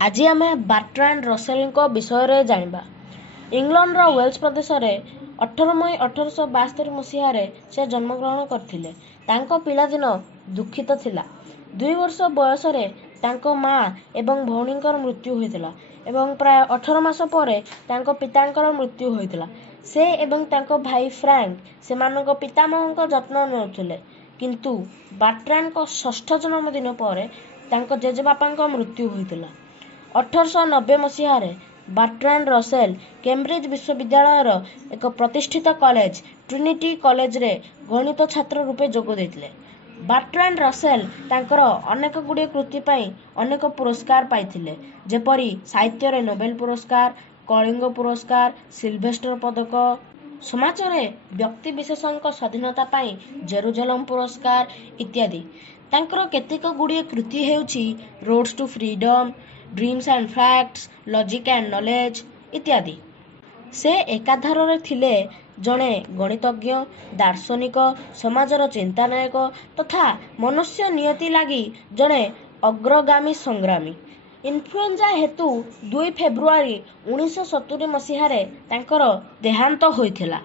आज आम बार्ट्रांड रसेल विषय जानिबा। इंग्लैंडर वेल्स प्रदेश में 18 मई 1872 मसीह से जन्मग्रहण करथिले। तांको पिलादिन दुखित थिला। 2 वर्ष बयस माँ एवं भौणींकर मृत्यु होइतिला एवं प्राय 18 मास परे तांको पितांकर मृत्यु होइतिला। से एवं तांको भाई फ्रैंक सेमानक पितामहଙ୍କ जत्न नेउथिले, किंतु बार्ट्रांड को 6ठ जन्मदिन पर तांको जेजेबापांक मृत्यु होइतिला। 1890 मसीह बार्ट्रांड रसेल कैम्ब्रिज विश्वविद्यालय एक प्रतिष्ठित कॉलेज ट्रिनिटी कॉलेज रे गणित छात्र रूपे जोग देथिले। बार्ट्रांड रसेल तांकर अनेक गुड़िए कृति पाई अनेक पुरस्कार पाइथिले, जेपरी साहित्य रे नोबेल पुरस्कार, कलिंग पुरस्कार, सिल्वेस्टर पदक, समाज रे व्यक्ति विशेषଙ୍କ स्वाधीनता पाई जेरुजलम पुरस्कार इत्यादि। तांकर केतेक गुड़िए कृति हेउछि roads to freedom, dreams and facts, logic and knowledge इत्यादि। से एकाधार रे थिले जणे गणितज्ञ, दार्शनिक, समाजर चिंतानायक तथा मनुष्य नियति लागी जणे अग्रगामी संग्रामी। इन्फ्लुएंजा हेतु 2 फेब्रुआरी 1970 मसीह तांकर देहांत होइथिला।